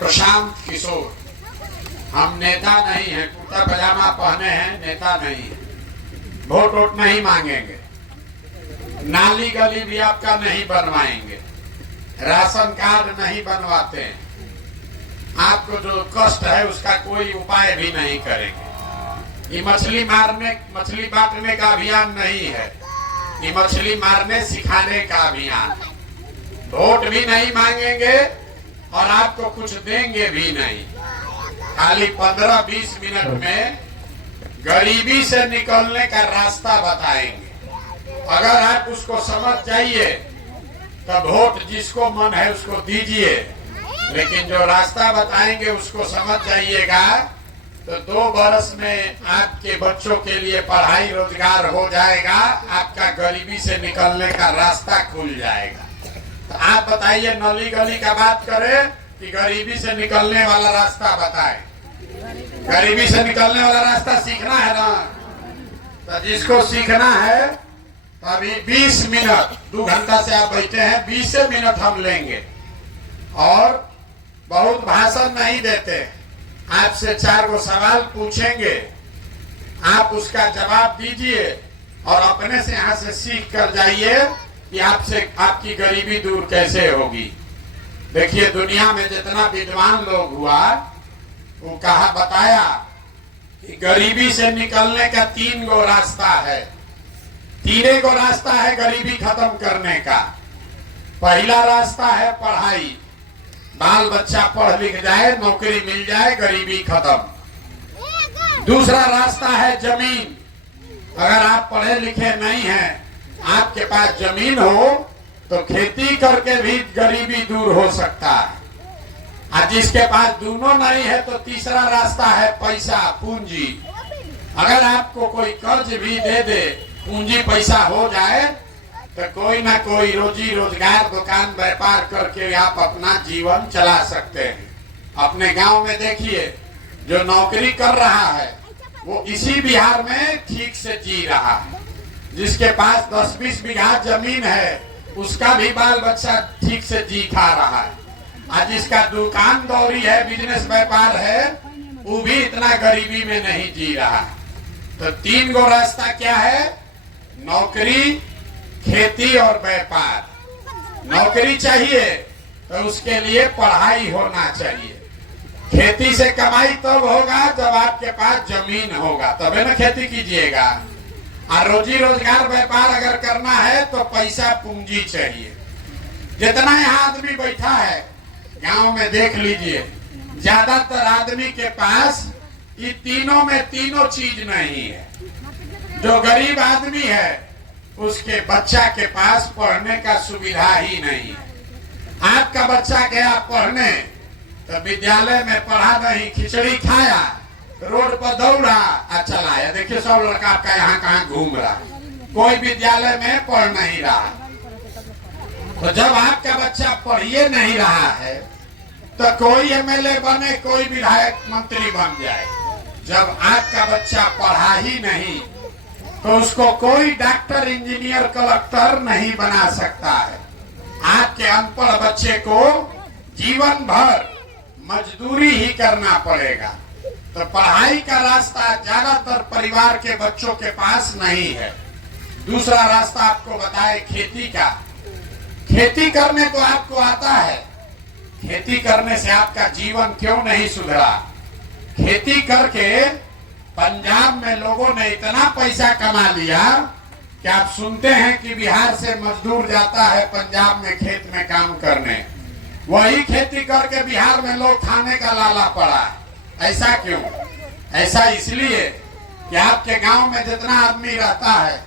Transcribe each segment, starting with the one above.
प्रशांत किशोर, हम नेता नहीं हैं, कुर्ता पजामा पहने हैं, नेता नहीं है। वोट वोट नहीं मांगेंगे, नाली गली भी आपका नहीं बनवाएंगे, राशन कार्ड नहीं बनवाते हैं, आपको जो कष्ट है उसका कोई उपाय भी नहीं करेंगे। ये मछली बांटने का अभियान नहीं है, ये मछली मारने सिखाने का अभियान है। वोट भी नहीं मांगेंगे और आपको कुछ देंगे भी नहीं। खाली 15-20 मिनट में गरीबी से निकलने का रास्ता बताएंगे। अगर आप उसको समझ जाइए तो वोट जिसको मन है उसको दीजिए, लेकिन जो रास्ता बताएंगे उसको समझ जाइएगा तो 2 वर्ष में आपके बच्चों के लिए पढ़ाई रोजगार हो जाएगा, आपका गरीबी से निकलने का रास्ता खुल जाएगा। तो आप बताइए, नली गली का बात करें कि गरीबी से निकलने वाला रास्ता बताएं। गरीबी से निकलने वाला रास्ता सीखना है ना, तो जिसको सीखना है तो अभी 20 मिनट, 2 घंटा से आप बैठे हैं, 20 मिनट हम लेंगे और बहुत भाषण नहीं देते। आपसे 4 गो सवाल पूछेंगे, आप उसका जवाब दीजिए और अपने से यहाँ से सीख कर जाइए कि आपकी गरीबी दूर कैसे होगी। देखिए, दुनिया में जितना विद्वान लोग हुआ वो बताया कि गरीबी से निकलने का 3 गो रास्ता है। 3 गो रास्ता है गरीबी खत्म करने का। पहला रास्ता है पढ़ाई, बाल बच्चा पढ़ लिख जाए, नौकरी मिल जाए, गरीबी खत्म। दूसरा रास्ता है जमीन। अगर आप पढ़े लिखे नहीं हैं, आपके पास जमीन हो तो खेती करके भी गरीबी दूर हो सकता है। और जिसके पास दोनों नहीं है तो तीसरा रास्ता है पैसा, पूंजी। अगर आपको कोई कर्ज भी दे दे, पूंजी पैसा हो जाए तो कोई ना कोई रोजी रोजगार, दुकान व्यापार करके आप अपना जीवन चला सकते हैं। अपने गांव में देखिए, जो नौकरी कर रहा है वो इसी बिहार में ठीक से जी रहा है। जिसके पास 10-20 बीघा जमीन है उसका भी बाल बच्चा ठीक से जी खा रहा है। आज जिसका दुकान दौरी है, बिजनेस व्यापार है, वो भी इतना गरीबी में नहीं जी रहा है। तो 3 गो रास्ता क्या है? नौकरी, खेती और व्यापार। नौकरी चाहिए तो उसके लिए पढ़ाई होना चाहिए। खेती से कमाई तब होगा जब आपके पास जमीन होगा, तबे ना खेती कीजिएगा। और रोजी रोजगार व्यापार अगर करना है तो पैसा, पूंजी चाहिए। जितना यहाँ आदमी बैठा है गांव में देख लीजिए, ज्यादातर आदमी के पास ये तीनों में तीनों चीज नहीं है। जो गरीब आदमी है उसके बच्चा के पास पढ़ने का सुविधा ही नहीं है। आपका बच्चा गया पढ़ने तो विद्यालय में पढ़ा नहीं, खिचड़ी खाया, रोड पर दौड़ा और चलाया। देखिए, सब लड़का आपका यहाँ कहाँ घूम रहा, कोई विद्यालय में पढ़ नहीं रहा। तो जब आपका बच्चा पढ़िए नहीं रहा है तो कोई एमएलए बने, कोई विधायक मंत्री बन जाए। जब आपका बच्चा पढ़ा ही नहीं तो उसको कोई डॉक्टर, इंजीनियर, कलेक्टर नहीं बना सकता है। आपके अनपढ़ बच्चे को जीवन भर मजदूरी ही करना पड़ेगा। तो पढ़ाई का रास्ता ज्यादातर परिवार के बच्चों के पास नहीं है। दूसरा रास्ता आपको बताए खेती का। खेती करने को आपको आता है, खेती करने से आपका जीवन क्यों नहीं सुधरा? खेती करके पंजाब में लोगों ने इतना पैसा कमा लिया कि आप सुनते हैं कि बिहार से मजदूर जाता है पंजाब में खेत में काम करने। वही खेती करके बिहार में लोग खाने का लाला पड़ा है। ऐसा क्यों? ऐसा इसलिए कि आपके गांव में जितना आदमी रहता है,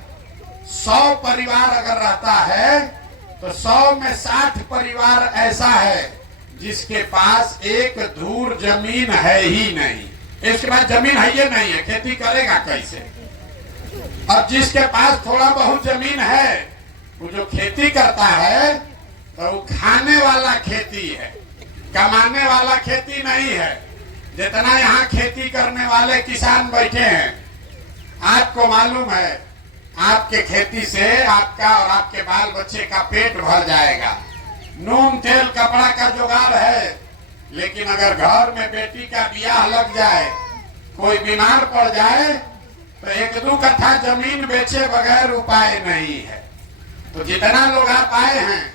100 परिवार अगर रहता है तो 100 में 60 परिवार ऐसा है जिसके पास एक धूर जमीन है ही नहीं। इसके पास जमीन है ही नहीं है, खेती करेगा कैसे? और जिसके पास थोड़ा बहुत जमीन है, वो जो खेती करता है तो वो खाने वाला खेती है, कमाने वाला खेती नहीं है। जितना यहाँ खेती करने वाले किसान बैठे हैं, आपको मालूम है आपके खेती से आपका और आपके बाल बच्चे का पेट भर जाएगा। नून तेल कपड़ा का जुगाड़ है, लेकिन अगर घर में बेटी का ब्याह लग जाए, कोई बीमार पड़ जाए, तो 1-2 कट्ठा जमीन बेचे बगैर उपाय नहीं है। तो जितना लोग आप आए हैं,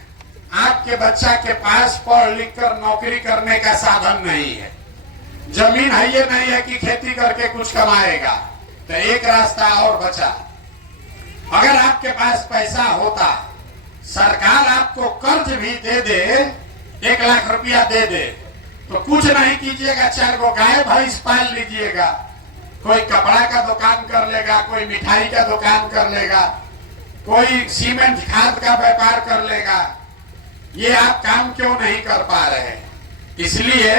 आपके बच्चा के पास पढ़ लिख कर नौकरी करने का साधन नहीं है, जमीन है ये नहीं है कि खेती करके कुछ कमाएगा, तो एक रास्ता और बचा। अगर आपके पास पैसा होता, सरकार आपको कर्ज भी दे दे, 1 लाख रुपया दे दे, तो कुछ नहीं कीजिएगा, 4 गो गाय भैंस पाल लीजिएगा, कोई कपड़ा का दुकान कर लेगा, कोई मिठाई का दुकान कर लेगा, कोई सीमेंट खाद का व्यापार कर लेगा। ये आप काम क्यों नहीं कर पा रहे? इसलिए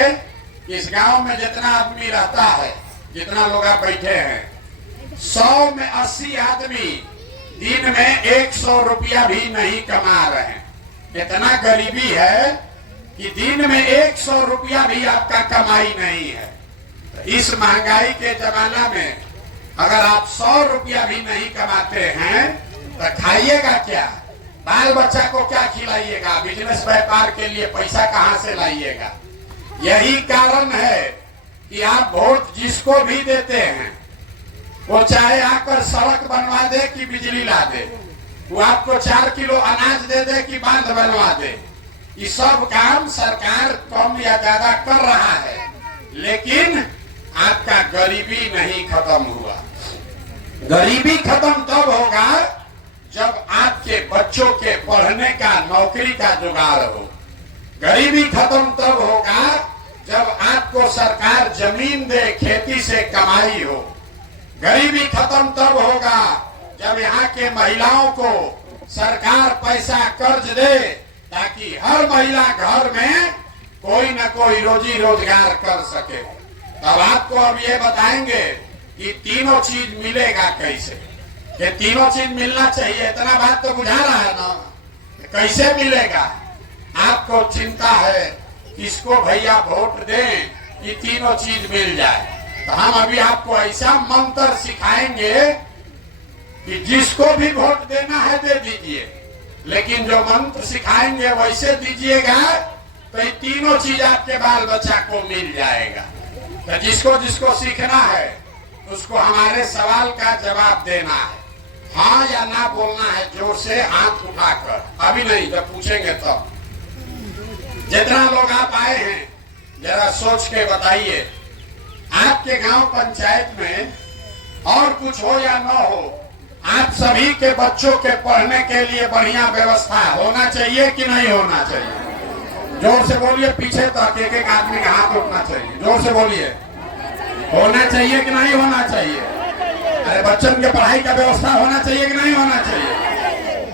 इस गांव में जितना आदमी रहता है, जितना लोग आप बैठे हैं, 100 में 80 आदमी दिन में 100 रुपया भी नहीं कमा रहे हैं। इतना गरीबी है कि दिन में 100 रुपया भी आपका कमाई नहीं है। तो इस महंगाई के जमाना में अगर आप 100 रुपया भी नहीं कमाते हैं, तो खाइएगा क्या? बाल बच्चा को क्या खिलाइएगा? बिजनेस व्यापार के लिए पैसा कहां से लाइएगा? यही कारण है कि आप वोट जिसको भी देते हैं, वो चाहे आकर सड़क बनवा दे कि बिजली ला दे, वो आपको 4 किलो अनाज दे दे कि बांध बनवा दे, ये सब काम सरकार कम या ज्यादा कर रहा है, लेकिन आपका गरीबी नहीं खत्म हुआ। गरीबी खत्म तब होगा जब आपके बच्चों के पढ़ने का, नौकरी का जुगाड़ हो। गरीबी खत्म तब होगा जब आपको सरकार जमीन दे, खेती से कमाई हो। गरीबी खत्म तब होगा जब यहाँ के महिलाओं को सरकार पैसा कर्ज दे, ताकि हर महिला घर में कोई न कोई रोजी रोजगार कर सके। तब आपको अब ये बताएंगे कि तीनों चीज मिलेगा कैसे। ये तीनों चीज मिलना चाहिए, इतना बात तो बुझा रहा है ना? कैसे मिलेगा? आपको चिंता है किसको भैया वोट दें कि तीनों चीज मिल जाए, तो हम अभी आपको ऐसा मंत्र सिखाएंगे कि जिसको भी वोट देना है दे दीजिए, लेकिन जो मंत्र सिखाएंगे वैसे दीजिएगा, तो ये तीनों चीज आपके बाल बच्चा को मिल जाएगा। तो जिसको जिसको सीखना है उसको हमारे सवाल का जवाब देना है, हाँ या ना बोलना है, जोर से हाथ उठाकर। अभी नहीं, जब पूछेंगे तो। जितना लोग आप आए हैं, जरा सोच के बताइए, आपके गांव पंचायत में और कुछ हो या न हो, आप सभी के बच्चों के पढ़ने के लिए बढ़िया व्यवस्था होना चाहिए कि नहीं होना चाहिए? जोर से बोलिए, पीछे तक एक आदमी का हाथ उठना चाहिए, जोर से बोलिए। होना चाहिए कि नहीं होना चाहिए? अरे बच्चों के पढ़ाई का व्यवस्था होना चाहिए कि नहीं होना चाहिए?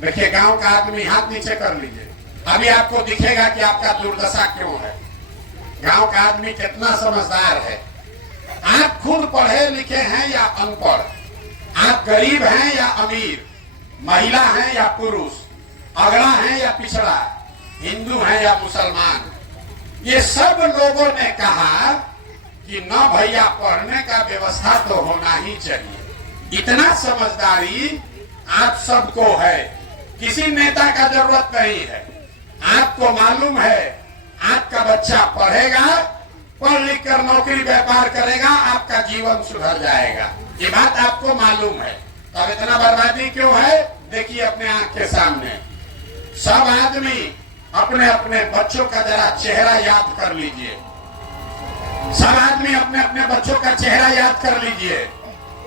देखिए, गांव का आदमी हाथ नीचे कर लीजिए, अभी आपको दिखेगा कि आपका दुर्दशा क्यों है। गांव का आदमी कितना समझदार है। आप खुद पढ़े लिखे हैं या अनपढ़, आप गरीब हैं या अमीर, महिला हैं या पुरुष, अगड़ा हैं या पिछड़ा, हिंदू हैं या मुसलमान, ये सब लोगों ने कहा कि न भैया पढ़ने का व्यवस्था तो होना ही चाहिए। इतना समझदारी आप सबको है, किसी नेता का जरूरत नहीं है। आपको मालूम है आपका बच्चा पढ़ेगा, पढ़ लिख कर नौकरी व्यापार करेगा, आपका जीवन सुधर जाएगा, ये बात आपको मालूम है। तो अब इतना बर्बादी क्यों है? देखिए अपने आंख के सामने, सब आदमी अपने अपने बच्चों का जरा चेहरा याद कर लीजिए। सब आदमी अपने अपने बच्चों का चेहरा याद कर लीजिए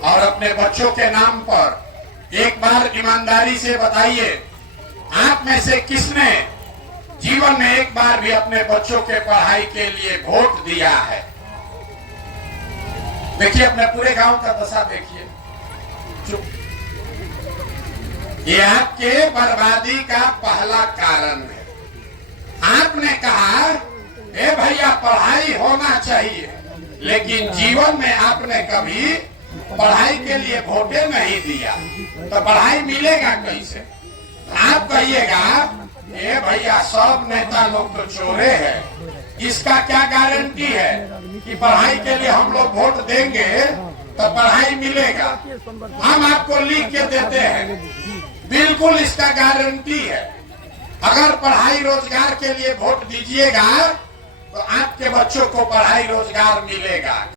और अपने बच्चों के नाम पर एक बार ईमानदारी से बताइए, आप में से किसने जीवन में एक बार भी अपने बच्चों के पढ़ाई के लिए वोट दिया है? देखिए अपने पूरे गांव का दशा देखिए। ये आपके बर्बादी का पहला कारण है। आपने कहा ए भैया पढ़ाई होना चाहिए, लेकिन जीवन में आपने कभी पढ़ाई के लिए वोटे नहीं दिया, तो पढ़ाई मिलेगा कैसे? आप कहिएगा ए भैया सब नेता लोग तो चोरे हैं, इसका क्या गारंटी है कि पढ़ाई के लिए हम लोग वोट देंगे तो पढ़ाई मिलेगा? हम आपको लिख के देते हैं, बिल्कुल इसका गारंटी है। अगर पढ़ाई रोजगार के लिए वोट दीजिएगा तो आपके बच्चों को पढ़ाई रोजगार मिलेगा।